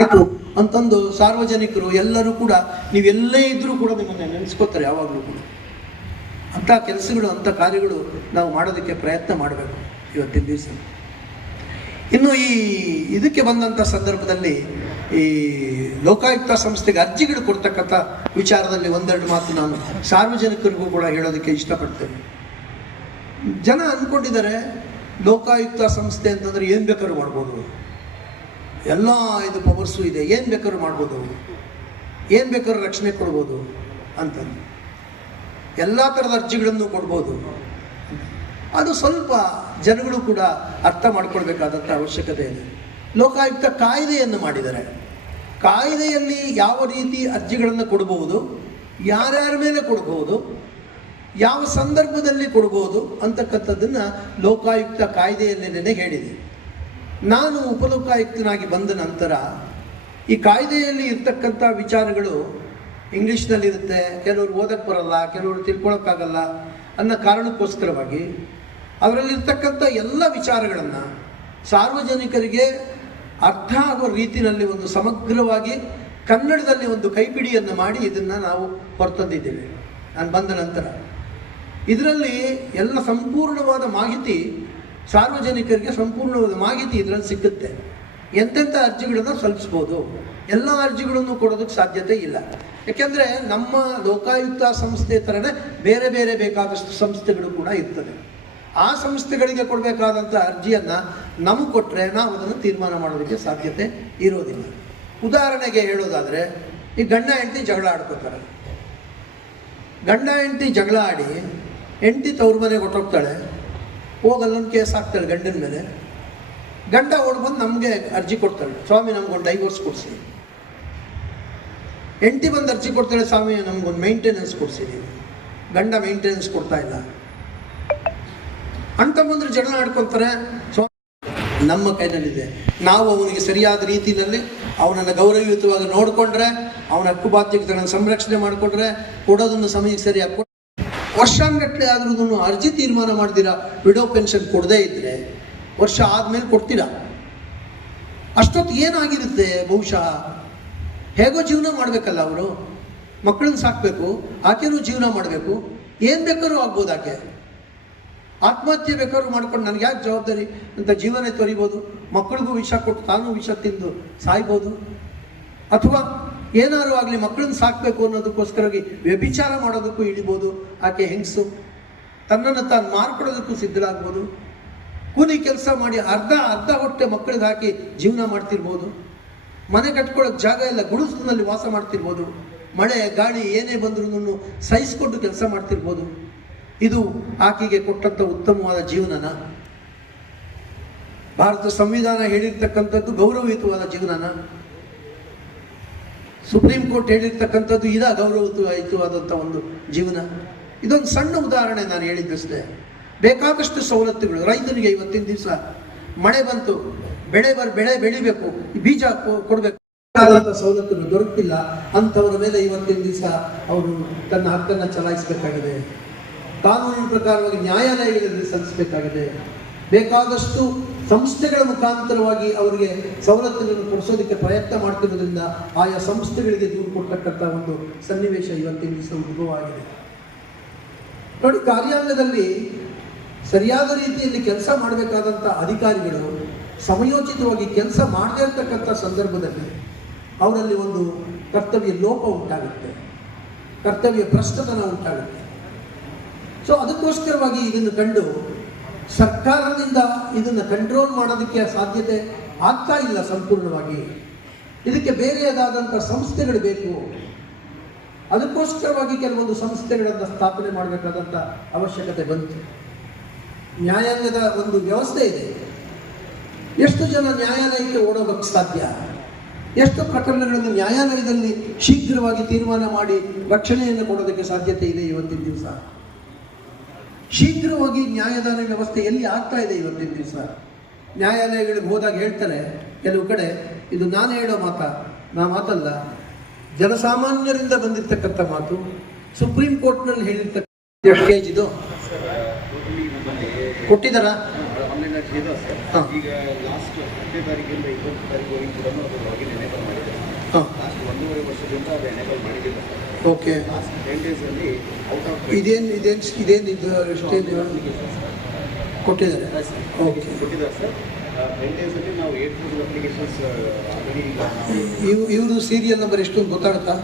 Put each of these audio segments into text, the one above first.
ಆಯ್ತು ಅಂತಂದು ಸಾರ್ವಜನಿಕರು ಎಲ್ಲರೂ ಕೂಡ ನೀವೆಲ್ಲೇ ಇದ್ರೂ ಕೂಡ ನಿಮ್ಮನ್ನು ನೆನೆಸ್ಕೋತಾರೆ ಯಾವಾಗಲೂ ಕೂಡ. ಅಂಥ ಕೆಲಸಗಳು ಅಂಥ ಕಾರ್ಯಗಳು ನಾವು ಮಾಡೋದಕ್ಕೆ ಪ್ರಯತ್ನ ಮಾಡಬೇಕು ಇವತ್ತಿನ ದಿವಸ. ಇನ್ನು ಇದಕ್ಕೆ ಬಂದಂಥ ಸಂದರ್ಭದಲ್ಲಿ ಈ ಲೋಕಾಯುಕ್ತ ಸಂಸ್ಥೆಗೆ ಅರ್ಜಿಗಳು ಕೊಡ್ತಕ್ಕಂಥ ವಿಚಾರದಲ್ಲಿ ಒಂದೆರಡು ಮಾತು ನಾನು ಸಾರ್ವಜನಿಕರಿಗೂ ಕೂಡ ಹೇಳೋದಕ್ಕೆ ಇಷ್ಟಪಡ್ತೇನೆ. ಜನ ಅಂದ್ಕೊಂಡಿದ್ದಾರೆ ಲೋಕಾಯುಕ್ತ ಸಂಸ್ಥೆ ಅಂತಂದರೆ ಏನು ಬೇಕಾದ್ರೂ ಮಾಡ್ಬೋದು, ಎಲ್ಲ ಇದು ಪವರ್ಸು ಇದೆ, ಏನು ಬೇಕಾದ್ರೂ ಮಾಡ್ಬೋದು, ಏನು ಬೇಕಾದ್ರೂ ರಕ್ಷಣೆ ಕೊಡ್ಬೋದು ಅಂತಂದು, ಎಲ್ಲ ಥರದ ಅರ್ಜಿಗಳನ್ನು ಕೊಡ್ಬೋದು. ಅದು ಸ್ವಲ್ಪ ಜನಗಳು ಕೂಡ ಅರ್ಥ ಮಾಡ್ಕೊಳ್ಬೇಕಾದಂಥ ಅವಶ್ಯಕತೆ ಇದೆ. ಲೋಕಾಯುಕ್ತ ಕಾಯ್ದೆಯನ್ನು ಮಾಡಿದ್ದಾರೆ. ಕಾಯ್ದೆಯಲ್ಲಿ ಯಾವ ರೀತಿ ಅರ್ಜಿಗಳನ್ನು ಕೊಡಬಹುದು, ಯಾರ್ಯಾರ ಮೇಲೆ ಕೊಡಬಹುದು, ಯಾವ ಸಂದರ್ಭದಲ್ಲಿ ಕೊಡ್ಬೋದು ಅಂತಕ್ಕಂಥದ್ದನ್ನು ಲೋಕಾಯುಕ್ತ ಕಾಯ್ದೆಯಲ್ಲೇನೆ ಹೇಳಿದೆ. ನಾನು ಉಪಲೋಕಾಯುಕ್ತನಾಗಿ ಬಂದ ನಂತರ ಈ ಕಾಯ್ದೆಯಲ್ಲಿ ಇರ್ತಕ್ಕಂಥ ವಿಚಾರಗಳು ಇಂಗ್ಲೀಷ್ನಲ್ಲಿರುತ್ತೆ, ಕೆಲವರು ಓದಕ್ಕೆ ಬರಲ್ಲ, ಕೆಲವರು ತಿಳ್ಕೊಳಕ್ಕಾಗಲ್ಲ ಅನ್ನೋ ಕಾರಣಕ್ಕೋಸ್ಕರವಾಗಿ ಅದರಲ್ಲಿರ್ತಕ್ಕಂಥ ಎಲ್ಲ ವಿಚಾರಗಳನ್ನು ಸಾರ್ವಜನಿಕರಿಗೆ ಅರ್ಥ ಆಗುವ ರೀತಿಯಲ್ಲಿ ಒಂದು ಸಮಗ್ರವಾಗಿ ಕನ್ನಡದಲ್ಲಿ ಒಂದು ಕೈಪಿಡಿಯನ್ನು ಮಾಡಿ ಇದನ್ನು ನಾವು ಹೊರತಂದಿದ್ದೇವೆ ನಾನು ಬಂದ ನಂತರ. ಇದರಲ್ಲಿ ಎಲ್ಲ ಸಂಪೂರ್ಣವಾದ ಮಾಹಿತಿ ಸಾರ್ವಜನಿಕರಿಗೆ ಸಂಪೂರ್ಣವಾದ ಮಾಹಿತಿ ಇದರಲ್ಲಿ ಸಿಕ್ಕುತ್ತೆ. ಎಂತೆಂಥ ಅರ್ಜಿಗಳನ್ನು ಸಲ್ಲಿಸ್ಬೋದು, ಎಲ್ಲ ಅರ್ಜಿಗಳನ್ನು ಕೊಡೋದಕ್ಕೆ ಸಾಧ್ಯತೆ ಇಲ್ಲ. ಯಾಕೆಂದರೆ ನಮ್ಮ ಲೋಕಾಯುಕ್ತ ಸಂಸ್ಥೆ ಥರನೇ ಬೇರೆ ಬೇರೆ ಬೇಕಾದಷ್ಟು ಸಂಸ್ಥೆಗಳು ಕೂಡ ಇರ್ತದೆ. ಆ ಸಂಸ್ಥೆಗಳಿಗೆ ಕೊಡಬೇಕಾದಂಥ ಅರ್ಜಿಯನ್ನು ನಮಗೆ ಕೊಟ್ಟರೆ ನಾವು ಅದನ್ನು ತೀರ್ಮಾನ ಮಾಡೋದಕ್ಕೆ ಸಾಧ್ಯತೆ ಇರೋದಿಲ್ಲ. ಉದಾಹರಣೆಗೆ ಹೇಳೋದಾದರೆ, ಈ ಗಂಡ ಹೆಂಡತಿ ಜಗಳ ಆಡ್ಕೋತಾರೆ. ಗಂಡ ಹೆಂಡತಿ ಜಗಳ ಆಡಿ ಹೆಂಡತಿ ತವ್ರ ಮನೆಗೆ ಹೊಟ್ಟೋಗ್ತಾಳೆ, ಹೋಗಲ್ಲೊಂದು ಕೇಸ್ ಹಾಕ್ತಾಳೆ ಗಂಡನ ಮೇಲೆ. ಗಂಡ ಓಡ್ಬಂದು ನಮಗೆ ಅರ್ಜಿ ಕೊಡ್ತಾಳೆ, ಸ್ವಾಮಿ ನಮ್ಗೊಂದು ಡೈವೋರ್ಸ್ ಕೊಡಿಸಿ. ಹೆಂಡತಿ ಬಂದು ಅರ್ಜಿ ಕೊಡ್ತಾಳೆ, ಸ್ವಾಮಿ ನಮ್ಗೊಂದು ಮೇಂಟೆನೆನ್ಸ್ ಕೊಡಿಸಿ. ಗಂಡ ಮೇಂಟೆನೆನ್ಸ್ ಕೊಡ್ತಾ ಇಲ್ಲ ಅಂತ ಬಂದ್ರೆ ಜಗಳ ಆಡ್ಕೊತಾರೆ. ನಮ್ಮ ಕೈನಲ್ಲಿದೆ, ನಾವು ಅವನಿಗೆ ಸರಿಯಾದ ರೀತಿಯಲ್ಲಿ ಅವನನ್ನು ಗೌರವಯುತವಾಗಿ ನೋಡಿಕೊಂಡ್ರೆ, ಅವನ ಹಕ್ಕುಬಾಧ್ಯತೆಗಳನ್ನು ಸಂರಕ್ಷಣೆ ಮಾಡಿಕೊಂಡ್ರೆ, ಕೊಡೋದನ್ನು ಸಮಯಕ್ಕೆ ಸರಿಯಾಗಿ ಕೊಟ್ಟು ವರ್ಷಾನುಗಟ್ಟಲೆ ಆದ್ರೂ ಅರ್ಜಿ ತೀರ್ಮಾನ ಮಾಡ್ತೀರಾ, ವಿಡೋ ಪೆನ್ಷನ್ ಕೊಡದೇ ಇದ್ದರೆ ವರ್ಷ ಆದಮೇಲೆ ಕೊಡ್ತೀರಾ. ಅಷ್ಟೊತ್ತು ಏನಾಗಿರುತ್ತೆ, ಬಹುಶಃ ಹೇಗೋ ಜೀವನ ಮಾಡಬೇಕಲ್ಲ, ಅವರು ಮಕ್ಕಳನ್ನ ಸಾಕಬೇಕು, ಆಕೆನೂ ಜೀವನ ಮಾಡಬೇಕು, ಏನು ಬೇಕಾದ್ರೂ ಆಗ್ಬೋದು. ಆಕೆ ಆತ್ಮಹತ್ಯೆ ಬೇಕಾದ್ರೂ ಮಾಡ್ಕೊಂಡು ನನಗೆ ಯಾಕೆ ಜವಾಬ್ದಾರಿ ಅಂತ ಜೀವನ ತೊರಿಬೋದು. ಮಕ್ಕಳಿಗೂ ವಿಷ ಕೊಟ್ಟು ತಾನೂ ವಿಷ ತಿಂದು ಸಾಯ್ಬೋದು. ಅಥವಾ ಏನಾದ್ರು ಆಗಲಿ ಮಕ್ಕಳನ್ನ ಸಾಕಬೇಕು ಅನ್ನೋದಕ್ಕೋಸ್ಕರವಾಗಿ ವ್ಯಭಿಚಾರ ಮಾಡೋದಕ್ಕೂ ಇಳಿಬೋದು. ಆಕೆ ಹೆಂಗಸು ತನ್ನನ್ನು ತಾನು ಮಾರ್ಕೊಡೋದಕ್ಕೂ ಸಿದ್ಧರಾಗ್ಬೋದು. ಕೂಲಿ ಕೆಲಸ ಮಾಡಿ ಅರ್ಧ ಹೊಟ್ಟೆ ಮಕ್ಕಳಿಗೆ ಹಾಕಿ ಜೀವನ ಮಾಡ್ತಿರ್ಬೋದು. ಮನೆ ಕಟ್ಕೊಳ್ಳೋಕೆ ಜಾಗ ಇಲ್ಲ, ಗುಡಿಸಲಿನಲ್ಲಿ ವಾಸ ಮಾಡ್ತಿರ್ಬೋದು. ಮಳೆ ಗಾಳಿ ಏನೇ ಬಂದ್ರೂ ಸಹಿಸ್ಕೊಂಡು ಕೆಲಸ ಮಾಡ್ತಿರ್ಬೋದು. ಇದು ಆಕೆಗೆ ಕೊಟ್ಟಂಥ ಉತ್ತಮವಾದ ಜೀವನನ? ಭಾರತ ಸಂವಿಧಾನ ಹೇಳಿರ್ತಕ್ಕಂಥದ್ದು ಗೌರವಯುತವಾದ ಜೀವನನ? ಸುಪ್ರೀಂ ಕೋರ್ಟ್ ಹೇಳಿರ್ತಕ್ಕಂಥದ್ದು ಗೌರವಯುತವಾದಂಥ ಒಂದು ಜೀವನ? ಇದೊಂದು ಸಣ್ಣ ಉದಾಹರಣೆ ನಾನು ಹೇಳಿದ್ದಷ್ಟೇ. ಬೇಕಾದಷ್ಟು ಸವಲತ್ತುಗಳು ರೈತನಿಗೆ ಇವತ್ತಿನ ದಿವಸ ಮಳೆ ಬಂತು, ಬೆಳೆ ಬೆಳಿಬೇಕು, ಬೀಜ ಕೊಡಬೇಕು, ಸವಲತ್ತುಗಳು ದೊರಕಿಲ್ಲ. ಅಂಥವರ ಮೇಲೆ ಇವತ್ತಿನ ದಿವಸ ಅವರು ತನ್ನ ಹಕ್ಕನ್ನು ಚಲಾಯಿಸಬೇಕಾಗಿದೆ. ಕಾನೂನಿನ ಪ್ರಕಾರವಾಗಿ ನ್ಯಾಯಾಲಯಗಳಲ್ಲಿ ಸಲ್ಲಿಸಬೇಕಾಗಿದೆ. ಬೇಕಾದಷ್ಟು ಸಂಸ್ಥೆಗಳ ಮುಖಾಂತರವಾಗಿ ಅವರಿಗೆ ಸವಲತ್ತುಗಳನ್ನು ಕೊಡಿಸೋದಕ್ಕೆ ಪ್ರಯತ್ನ ಮಾಡ್ತಿರೋದ್ರಿಂದ ಆಯಾ ಸಂಸ್ಥೆಗಳಿಗೆ ದೂರು ಕೊಡ್ತಕ್ಕಂಥ ಒಂದು ಸನ್ನಿವೇಶ ಇವತ್ತಿನ ದಿವಸ ಉದ್ಭವ ಆಗಿದೆ. ನೋಡಿ, ಕಾರ್ಯಾಂಗದಲ್ಲಿ ಸರಿಯಾದ ರೀತಿಯಲ್ಲಿ ಕೆಲಸ ಮಾಡಬೇಕಾದಂಥ ಅಧಿಕಾರಿಗಳು ಸಮಯೋಚಿತವಾಗಿ ಕೆಲಸ ಮಾಡದೇ ಇರತಕ್ಕಂಥ ಸಂದರ್ಭದಲ್ಲಿ ಅವರಲ್ಲಿ ಒಂದು ಕರ್ತವ್ಯ ಲೋಪ ಉಂಟಾಗುತ್ತೆ, ಕರ್ತವ್ಯ ಭ್ರಷ್ಟತನ ಉಂಟಾಗುತ್ತೆ. ಸೊ ಅದಕ್ಕೋಸ್ಕರವಾಗಿ ಇದನ್ನು ಕಂಡು ಸರ್ಕಾರದಿಂದ ಇದನ್ನು ಕಂಟ್ರೋಲ್ ಮಾಡೋದಕ್ಕೆ ಸಾಧ್ಯತೆ ಆಗ್ತಾ ಇಲ್ಲ ಸಂಪೂರ್ಣವಾಗಿ. ಇದಕ್ಕೆ ಬೇರೆಯದಾದಂಥ ಸಂಸ್ಥೆಗಳು ಬೇಕು. ಅದಕ್ಕೋಸ್ಕರವಾಗಿ ಕೆಲವೊಂದು ಸಂಸ್ಥೆಗಳನ್ನು ಸ್ಥಾಪನೆ ಮಾಡಬೇಕಾದಂಥ ಅವಶ್ಯಕತೆ ಬಂತು. ನ್ಯಾಯಾಂಗದ ಒಂದು ವ್ಯವಸ್ಥೆ ಇದೆ. ಎಷ್ಟು ಜನ ನ್ಯಾಯಾಲಯಕ್ಕೆ ಓಡೋದಕ್ಕೆ ಸಾಧ್ಯ? ಎಷ್ಟು ಪ್ರಕರಣಗಳನ್ನು ನ್ಯಾಯಾಲಯದಲ್ಲಿ ಶೀಘ್ರವಾಗಿ ತೀರ್ಮಾನ ಮಾಡಿ ರಕ್ಷಣೆಯನ್ನು ಕೊಡೋದಕ್ಕೆ ಸಾಧ್ಯತೆ ಇದೆ ಇವತ್ತಿನ ದಿವಸ? ಶೀಘ್ರವಾಗಿ ನ್ಯಾಯದಾನ ವ್ಯವಸ್ಥೆ ಎಲ್ಲಿ ಆಗ್ತಾ ಇದೆ ಇವತ್ತಿನ ದಿವಸ? ನ್ಯಾಯಾಲಯಗಳಿಗೆ ಹೋದಾಗ ಹೇಳ್ತಾರೆ ಕೆಲವು ಕಡೆ, ಇದು ನಾನು ಹೇಳೋ ಮಾತಲ್ಲ, ಜನಸಾಮಾನ್ಯರಿಂದ ಬಂದಿರತಕ್ಕಂಥ ಮಾತು. ಸುಪ್ರೀಂ ಕೋರ್ಟ್ನಲ್ಲಿ ಹೇಳಿರ್ತಕ್ಕಂಥ ಎಷ್ಟು ಕೇಜ್ ಇದು ಕೊಟ್ಟಿದ್ದಾರಾ? ಈಗ ಲಾಸ್ಟ್ 10ನೇ ತಾರೀಕಿಂದ 20 ತಾರೀಕು ಕೂಡ ಹಾಂ, 1.5 ವರ್ಷದಿಂದ ಅದು ಎನೇಬಲ್ ಮಾಡಿದ್ದಿಲ್ಲ. ಓಕೆ. ಲಾಸ್ಟ್ 10 ಡೇಸಲ್ಲಿ ಔಟ್ ಆಫ್ ಇದೇನು ಇದು ಸ್ಟೇಜ್ ಕೊಟ್ಟಿದ್ದಾರೆ? ಓಕೆ. ಕೊಟ್ಟಿದ್ದಾರೆ ಸರ್. 10 ಡೇಸಲ್ಲಿ ನಾವು 800 ಅಪ್ಲಿಕೇಶನ್ಸ್ ಆಲ್ರೆಡಿ ಇವ್ರದ್ದು ಸೀರಿಯಲ್ ನಂಬರ್ ಎಷ್ಟು ಅಂತ ಗೊತ್ತಾಗುತ್ತಾ?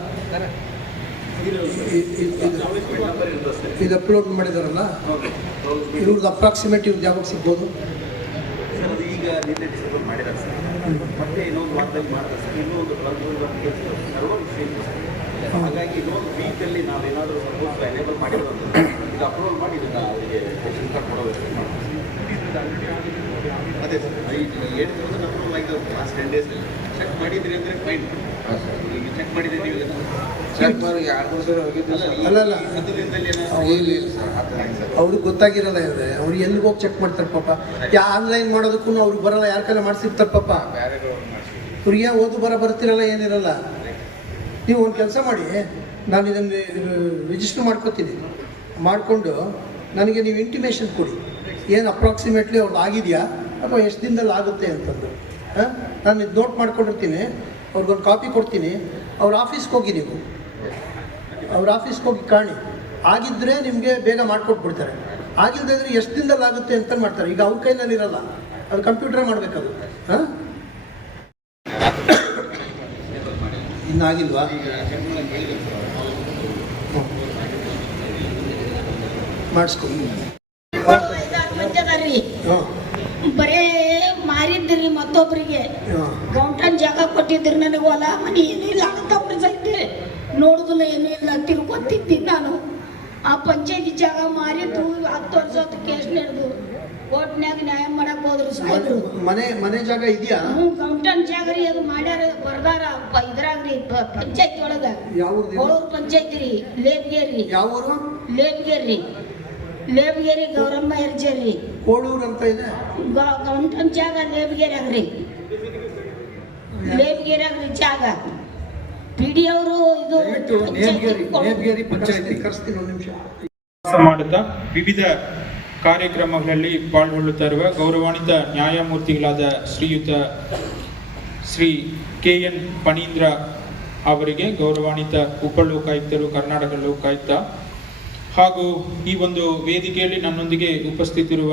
ನಂಬರ್ ಇರುತ್ತೆ ಸರ್. ಇದು ಅಪ್ಲೋಡ್ ಮಾಡಿದಾರಲ್ಲ, ಇವ್ರದ್ದು ಅಪ್ರಾಕ್ಸಿಮೇಟ್ ಇವ್ರದ್ದು ಯಾವಾಗ ಸಿಗ್ಬೋದು ಸರ್? ಅದು ಈಗ ನಿನ್ನೆ ಡಿಸೇಬಲ್ ಮಾಡಿದ್ದಾರೆ ಸರ್. ಮತ್ತೆ ಇನ್ನೊಂದು ವಾರದಲ್ಲಿ ಮಾಡ್ತಾರೆ ಸರ್. ಇನ್ನೂ ಒಂದು 12 ಅಪ್ಲಿಕೇಶನ್ ಸರ್ವರ್ ಸೇಮ್ ಸರ್. ಹಾಗಾಗಿ ಇನ್ನೊಂದು ವೀಕಲ್ಲಿ ನಾವೇನಾದರೂ ಸಪೋಸ್ ಎನೇಬಲ್ ಮಾಡಿದ್ರು ಅಂದರೆ ಇದು ಅಪ್ರೂವಲ್ ಮಾಡಿ ಇದನ್ನು ಅವರಿಗೆ ರೇಷನ್ ಕಾರ್ಡ್ ಕೊಡೋ ವ್ಯವಸ್ಥೆ ಮಾಡ್ತೀವಿ. ಅದೇ ಸರ್, 8,000 ಅಪ್ರೂವಲ್ ಆಗಿದೆ ಲಾಸ್ಟ್ 10 ಡೇಸಲ್ಲಿ. ಚೆಕ್ ಮಾಡಿದ್ರಿ ಅಂದರೆ ಫೈನ್. ಈಗ ಚೆಕ್ ಮಾಡಿದ್ರಿ ನೀವು ಚೆಕ್ ಮಾಡಿ 2 ಸಲ ಹೋಗಿದ್ದು ಅಲ್ಲಲ್ಲ, ಈ ಸದ್ಯದಲ್ಲಿ ಏನಾದ್ರು ಅವ್ರಿಗೆ ಗೊತ್ತಾಗಿರಲ್ಲ ಇವ್ರೆ. ಅವ್ರು ಎಲ್ಲಿಗೆ ಹೋಗಿ ಚೆಕ್ ಮಾಡ್ತಾರೆ ಪಾಪ. ಆನ್ಲೈನ್ ಮಾಡೋದಕ್ಕೂ ಅವ್ರಿಗೆ ಬರಲ್ಲ, ಯಾರ ಕೈಲಿ ಮಾಡಿಸಿರ್ತಾರೆ ಪಾಪ. ಅವ್ರಿಗೆ ಓದು ಬರ್ತಿರಲ್ಲ, ಏನಿರಲ್ಲ. ನೀವು ಒಂದು ಕೆಲಸ ಮಾಡಿ, ನಾನು ಇದನ್ನು ರಿಜಿಸ್ಟರ್ ಮಾಡ್ಕೊತೀನಿ. ಮಾಡಿಕೊಂಡು ನನಗೆ ನೀವು ಇಂಟಿಮೇಷನ್ ಕೊಡಿ, ಏನು ಅಪ್ರಾಕ್ಸಿಮೇಟ್ಲಿ ಅವ್ರದ್ದು ಆಗಿದೆಯಾ ಅಥವಾ ಎಷ್ಟು ದಿನದಲ್ಲಿ ಆಗುತ್ತೆ ಅಂತಂದು. ಹಾಂ, ನಾನು ಇದು ನೋಟ್ ಮಾಡ್ಕೊಂಡಿರ್ತೀನಿ, ಅವ್ರಿಗೊಂದು ಕಾಪಿ ಕೊಡ್ತೀನಿ. ಅವ್ರ ಆಫೀಸ್ಗೆ ಹೋಗಿ, ನೀವು ಅವ್ರ ಆಫೀಸ್ಗೆ ಹೋಗಿ ಕಾಣಿ. ಆಗಿದ್ದರೆ ನಿಮಗೆ ಬೇಗ ಮಾಡಿಕೊಟ್ಬಿಡ್ತಾರೆ. ಆಗಿಲ್ಲದೆ ಎಷ್ಟು ದಿನದಲ್ಲಿ ಆಗುತ್ತೆ ಅಂತ ಮಾಡ್ತಾರೆ. ಈಗ ಅವ್ರ ಕೈನಲ್ಲಿ ಇರಲ್ಲ, ಅದು ಕಂಪ್ಯೂಟರ್ ಮಾಡಬೇಕದು. ಹಾಂ, ಇನ್ನಾಗಿಲ್ವಾ? ಮಾಡಿಸ್ಕೊಂಡು ಬರೇ ಮಾರಿದ್ರಿ ಮತ್ತೊಬ್ಬರಿಗೆ. ಗೌಂಟನ್ ಜಾಗ ಕೊಟ್ಟಿದ್ರಿ, ನನಗೆ ಹೊಲ ಮನಿ ಏನಿಲ್ಲ ಅಂತ ನೋಡುದಿಲ್ಲ, ಏನೂ ಇಲ್ಲ, ತಿಳ್ಕೊತಿದ್ದೀನಿ ನಾನು. ಆ ಪಂಚಾಯತಿ ಜಾಗ ಮಾರಿದ್ದು 10 ವರ್ಷ ಕೇಸ್ ನಡೆದು ಕೋರ್ಟ್ನ್ಯಾಗ ನ್ಯಾಯ ಮಾಡಕ್ ಹೋದ್ರು ಸಾಯ್ರು. ಮನೆ ಜಾಗ ಇದೆಯಾ? ಗೌಂಟನ್ ಜಾಗ ರೀ, ಅದು ಮಾಡ್ಯಾರ, ಬರ್ದಾರ ಇದ್ರಾಗ್ರಿ ಪಂಚಾಯತಿ ಒಳಗ. ಕೋಳೂರು ಪಂಚಾಯತಿ ರೀ, ಲೇಬ್ಗೇರಿ. ಯಾವ ಊರು? ಲೇಬ್ಗೇರಿ ಗೌರಮ್ಮ ಹೆರ್ಜೇರಿ. ಕೋಳೂರು ಅಂತ ಇದೆ. ಗೌಂಟನ್ ಜಾಗ ಲೇಬ್ಗೇರಿಯಾಗ್ರಿ, ಲೇಬ್ಗೇರಿಯಾಗ್ರಿ ಜಾಗ. PD ಅವರು ಇದು ನೇಬ್ಗೇರಿ ಪಂಚಾಯತಿ ಕರೆಸ್ತೀನಿ ಒಂದು ನಿಮಿಷ. ಮಾಡುತ್ತಾ ವಿವಿಧ ಕಾರ್ಯಕ್ರಮಗಳಲ್ಲಿ ಪಾಲ್ಗೊಳ್ಳುತ್ತಾ ಇರುವ ಗೌರವಾನ್ವಿತ ನ್ಯಾಯಮೂರ್ತಿಗಳಾದ ಶ್ರೀಯುತ ಶ್ರೀ KN ಫಣೀಂದ್ರ ಅವರಿಗೆ, ಗೌರವಾನ್ವಿತ ಉಪಲೋಕಾಯುಕ್ತರು, ಕರ್ನಾಟಕ ಲೋಕಾಯುಕ್ತ, ಹಾಗೂ ಈ ಒಂದು ವೇದಿಕೆಯಲ್ಲಿ ನನ್ನೊಂದಿಗೆ ಉಪಸ್ಥಿತಿರುವ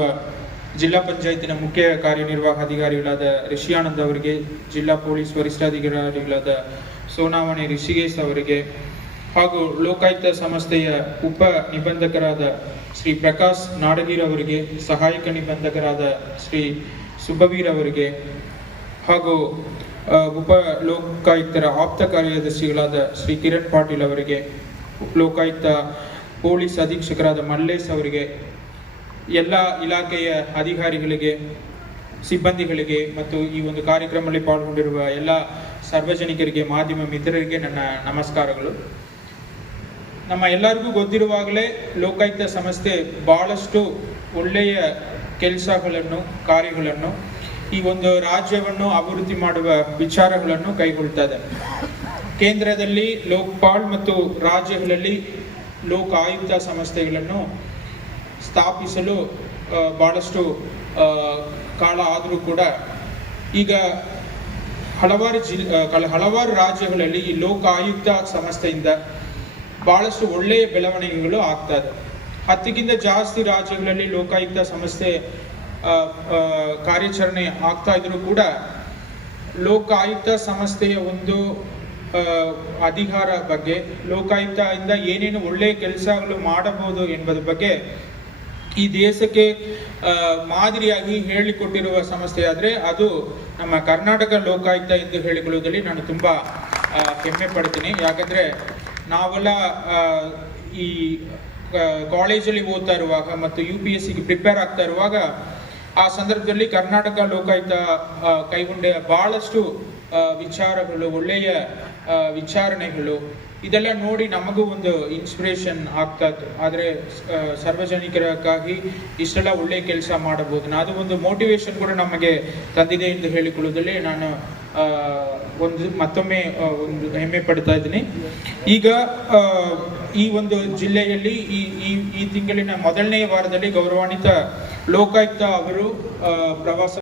ಜಿಲ್ಲಾ ಪಂಚಾಯತಿನ ಮುಖ್ಯ ಕಾರ್ಯನಿರ್ವಾಹಕಾಧಿಕಾರಿಗಳಾದ ರಿಷಿಯಾನಂದ್ ಅವರಿಗೆ, ಜಿಲ್ಲಾ ಪೊಲೀಸ್ ವರಿಷ್ಠಾಧಿಕಾರಿಗಳಾದ ಸೋನಾವಣೆ ರಿಷಿಗೇಶ್ ಅವರಿಗೆ, ಹಾಗೂ ಲೋಕಾಯುಕ್ತ ಸಂಸ್ಥೆಯ ಉಪ ನಿಬಂಧಕರಾದ ಶ್ರೀ ಪ್ರಕಾಶ್ ನಾಡಗೀರ್ ಅವರಿಗೆ, ಸಹಾಯಕ ನಿಬಂಧಕರಾದ ಶ್ರೀ ಸುಬ್ಬವೀರ್ ಅವರಿಗೆ, ಹಾಗೂ ಉಪ ಲೋಕಾಯುಕ್ತರ ಆಪ್ತ ಕಾರ್ಯದರ್ಶಿಗಳಾದ ಶ್ರೀ ಕಿರಣ್ ಪಾಟೀಲ್ ಅವರಿಗೆ, ಲೋಕಾಯುಕ್ತ ಪೊಲೀಸ್ ಅಧೀಕ್ಷಕರಾದ ಮಲ್ಲೇಶ್ ಅವರಿಗೆ, ಎಲ್ಲ ಇಲಾಖೆಯ ಅಧಿಕಾರಿಗಳಿಗೆ, ಸಿಬ್ಬಂದಿಗಳಿಗೆ ಮತ್ತು ಈ ಒಂದು ಕಾರ್ಯಕ್ರಮದಲ್ಲಿ ಪಾಲ್ಗೊಂಡಿರುವ ಎಲ್ಲ ಸಾರ್ವಜನಿಕರಿಗೆ, ಮಾಧ್ಯಮ ಮಿತ್ರರಿಗೆ ನನ್ನ ನಮಸ್ಕಾರಗಳು. ನಮ್ಮ ಎಲ್ಲರಿಗೂ ಗೊತ್ತಿರುವಾಗಲೇ ಲೋಕಾಯುಕ್ತ ಸಂಸ್ಥೆ ಬಹಳಷ್ಟು ಒಳ್ಳೆಯ ಕೆಲಸಗಳನ್ನು, ಕಾರ್ಯಗಳನ್ನು, ಈ ಒಂದು ರಾಜ್ಯವನ್ನು ಅಭಿವೃದ್ಧಿ ಮಾಡುವ ವಿಚಾರಗಳನ್ನು ಕೈಗೊಳ್ಳುತ್ತದೆ. ಕೇಂದ್ರದಲ್ಲಿ ಲೋಕಪಾಲ್ ಮತ್ತು ರಾಜ್ಯಗಳಲ್ಲಿ ಲೋಕ ಆಯುಕ್ತ ಸಂಸ್ಥೆಗಳನ್ನು ಸ್ಥಾಪಿಸಲು ಬಹಳಷ್ಟು ಕಾಲ ಆದರೂ ಕೂಡ ಈಗ ಹಲವಾರು ರಾಜ್ಯಗಳಲ್ಲಿ ಈ ಲೋಕ ಆಯುಕ್ತ ಸಂಸ್ಥೆಯಿಂದ ಬಹಳಷ್ಟು ಒಳ್ಳೆಯ ಬೆಳವಣಿಗೆಗಳು ಆಗ್ತಾ ಇದೆ. 10ಕ್ಕಿಂತ ಜಾಸ್ತಿ ರಾಜ್ಯಗಳಲ್ಲಿ ಲೋಕಾಯುಕ್ತ ಸಂಸ್ಥೆ ಕಾರ್ಯಾಚರಣೆ ಆಗ್ತಾ ಇದ್ರೂ ಕೂಡ ಲೋಕ ಆಯುಕ್ತ ಸಂಸ್ಥೆಯ ಒಂದು ಅಧಿಕಾರ ಬಗ್ಗೆ, ಲೋಕಾಯುಕ್ತ ಇಂದ ಏನೇನು ಒಳ್ಳೆಯ ಕೆಲಸಗಳು ಮಾಡಬಹುದು ಎಂಬುದರ ಬಗ್ಗೆ ಈ ದೇಶಕ್ಕೆ ಮಾದರಿಯಾಗಿ ಹೇಳಿಕೊಟ್ಟಿರುವ ಸಂಸ್ಥೆ ಆದರೆ ಅದು ನಮ್ಮ ಕರ್ನಾಟಕ ಲೋಕಾಯುಕ್ತ ಎಂದು ಹೇಳಿಕೊಳ್ಳುವುದರಲ್ಲಿ ನಾನು ತುಂಬ ಹೆಮ್ಮೆ ಪಡ್ತೀನಿ. ಯಾಕಂದರೆ ನಾವೆಲ್ಲ ಈ ಕಾಲೇಜಲ್ಲಿ ಓದ್ತಾ ಇರುವಾಗ ಮತ್ತು UPSCಗೆ ಪ್ರಿಪೇರ್ ಆಗ್ತಾ ಇರುವಾಗ ಆ ಸಂದರ್ಭದಲ್ಲಿ ಕರ್ನಾಟಕ ಲೋಕಾಯುಕ್ತ ಕೈಗೊಂಡ ಬಹಳಷ್ಟು ವಿಚಾರಗಳು, ಒಳ್ಳೆಯ ವಿಚಾರಣೆಗಳು, ಇದೆಲ್ಲ ನೋಡಿ ನಮಗೂ ಒಂದು ಇನ್ಸ್ಪಿರೇಷನ್ ಆಗ್ತಾ ಇತ್ತು. ಆದರೆ ಸಾರ್ವಜನಿಕರಿಗಾಗಿ ಇಷ್ಟೆಲ್ಲ ಒಳ್ಳೆಯ ಕೆಲಸ ಮಾಡಬಹುದು, ಅದು ಒಂದು ಮೋಟಿವೇಶನ್ ಕೂಡ ನಮಗೆ ತಂದಿದೆ ಎಂದು ಹೇಳಿಕೊಳ್ಳುವುದರಲ್ಲಿ ನಾನು ಮತ್ತೊಮ್ಮೆ ಒಂದು ಹೆಮ್ಮೆ ಪಡ್ತಾ ಇದ್ದೀನಿ. ಈಗ ಈ ಒಂದು ಜಿಲ್ಲೆಯಲ್ಲಿ ಈ ತಿಂಗಳಿನ ಮೊದಲನೇ ವಾರದಲ್ಲಿ ಗೌರವಾನ್ವಿತ ಲೋಕಾಯುಕ್ತ ಅವರು ಪ್ರವಾಸ